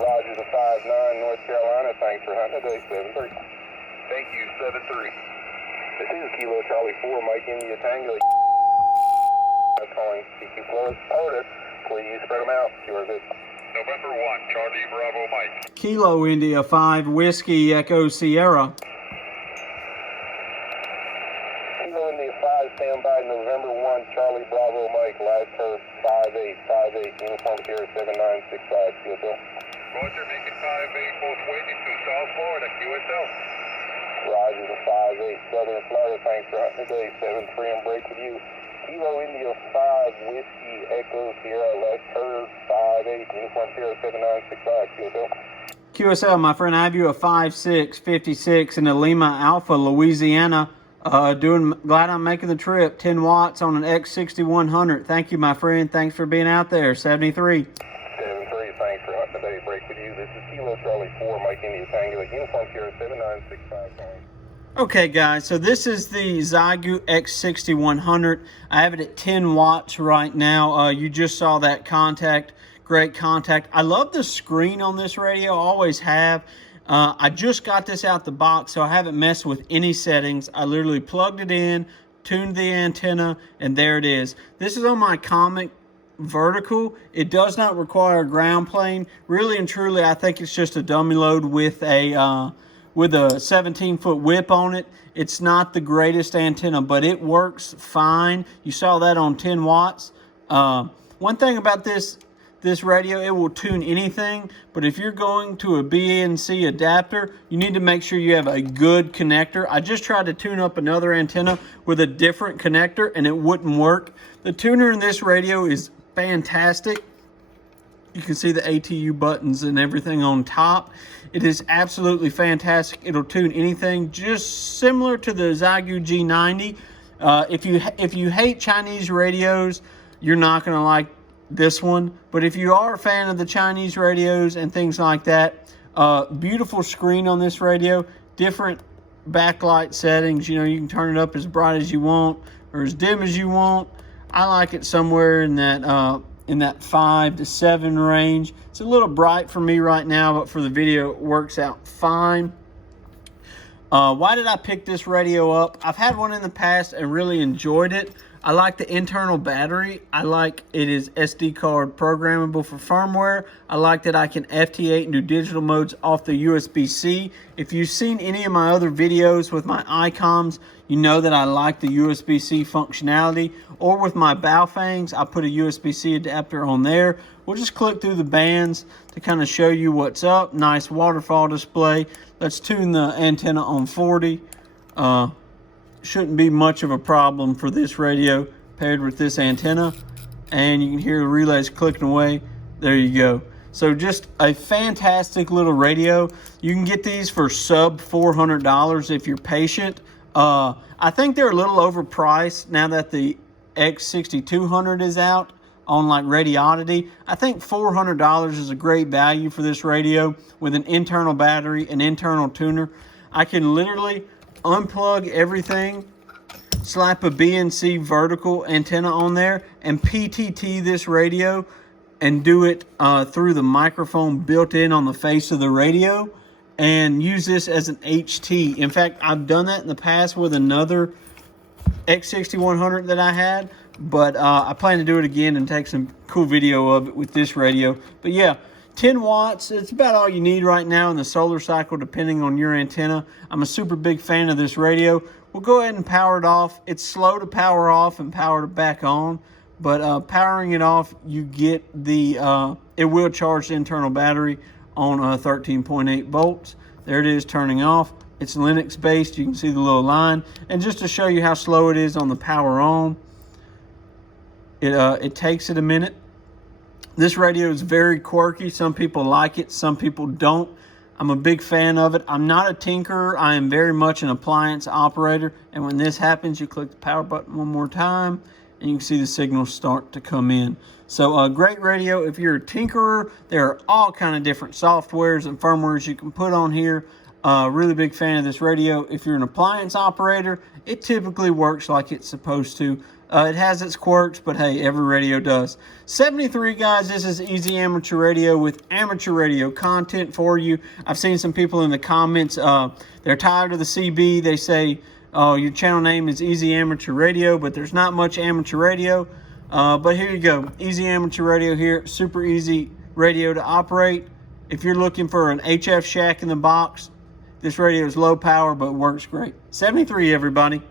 Roger the 5-9, North Carolina. Thanks for hunting today, 7-3. Thank you, 7-3. This is Kilo Charlie 4, Mike India Tango. Calling CQ Florida. Florida. Please spread them out. You are good. November 1, Charlie Bravo Mike. Kilo India 5, Whiskey Echo Sierra. Kilo India 5, stand by. November 1, Charlie Bravo Mike. Last curve 5858. Uniform Sierra 7965. QSL. Roger, make it 58, both waiting to South Florida, QSL. Roger the 58, Southern Florida. Thanks for hunting today, 7-3. I'm break with you. Kilo India 5, Whiskey Echo Sierra. Last curve 58. Uniform Sierra 7965. QSL. QSL, my friend, I have you a 5-6-56 in the Lima Alpha, Louisiana. Glad I'm making the trip. 10 watts on an X6100. Thank you, my friend. Thanks for being out there. 73. 7-3. Thanks for hunting today. Break with you. This is Kilo Charlie 4, Mike India Tango. Uniform Sierra 7965. Okay, guys, so this is the Xeigu X6100. I have it at 10 watts right now. You just saw that contact. Great contact. I love the screen on this radio. Always have. I just got this out the box, so I haven't messed with any settings. I literally plugged it in, tuned the antenna, and there it is. This is on my Comet vertical. It does not require a ground plane. Really and truly, I think it's just a dummy load with a 17-foot whip on it. It's not the greatest antenna, but it works fine. You saw that on 10 watts. One thing about this radio, it will tune anything, but if you're going to a BNC adapter, you need to make sure you have a good connector. I just tried to tune up another antenna with a different connector, and it wouldn't work. The tuner in this radio is fantastic. You can see the ATU buttons and everything on top. It is absolutely fantastic. It'll tune anything, just similar to the Xeigu G90. If you hate Chinese radios, you're not going to like this one. But if you are a fan of the Chinese radios and things like that, beautiful screen on this radio. Different backlight settings. You know, you can turn it up as bright as you want or as dim as you want. I like it somewhere in that 5 to 7 range. It's a little bright for me right now, but for the video, it works out fine. Why did I pick this radio up? I've had one in the past and really enjoyed it. I like the internal battery. I like it is SD card programmable for firmware. I like that I can FT8 and do digital modes off the USB-C. If you've seen any of my other videos with my ICOMs, you know that I like the USB-C functionality. Or with my Baofangs, I put a USB-C adapter on there. We'll just click through the bands to kind of show you what's up. Nice waterfall display. Let's tune the antenna on 40. Shouldn't be much of a problem for this radio paired with this antenna. And you can hear the relays clicking away. There you go. So just a fantastic little radio. You can get these for sub $400 if you're patient. I think they're a little overpriced now that the X6200 is out on like Radioddity. I think $400 is a great value for this radio with an internal battery, an internal tuner. I can literally unplug everything, slap a BNC vertical antenna on there, and PTT this radio and do it through the microphone built in on the face of the radio and use this as an HT. In fact, I've done that in the past with another X6100 that I had, but I plan to do it again and take some cool video of it with this radio. But yeah, 10 watts, it's about all you need right now in the solar cycle, depending on your antenna. I'm a super big fan of this radio. We'll go ahead and power it off. It's slow to power off and power it back on, but powering it off, you get the, it will charge the internal battery on 13.8 volts. There it is turning off. It's Linux based. You can see the little line. And just to show you how slow it is on the power on, it takes it a minute. This radio is very quirky. Some people like it, some people don't. I'm a big fan of it. I'm not a tinkerer. I am very much an appliance operator. And when this happens, you click the power button one more time, and you can see the signals start to come in. So a great radio. If you're a tinkerer, there are all kind of different softwares and firmwares you can put on here. Really big fan of this radio. If you're an appliance operator, it typically works like it's supposed to. It has its quirks, but hey, every radio does. 73, guys, this is Easy Amateur Radio with amateur radio content for you. I've seen some people in the comments, they're tired of the CB. They say, oh, your channel name is Easy Amateur Radio, but there's not much amateur radio. But here you go, Easy Amateur Radio here, super easy radio to operate. If you're looking for an HF shack in the box, this radio is low power, but works great. 73, everybody.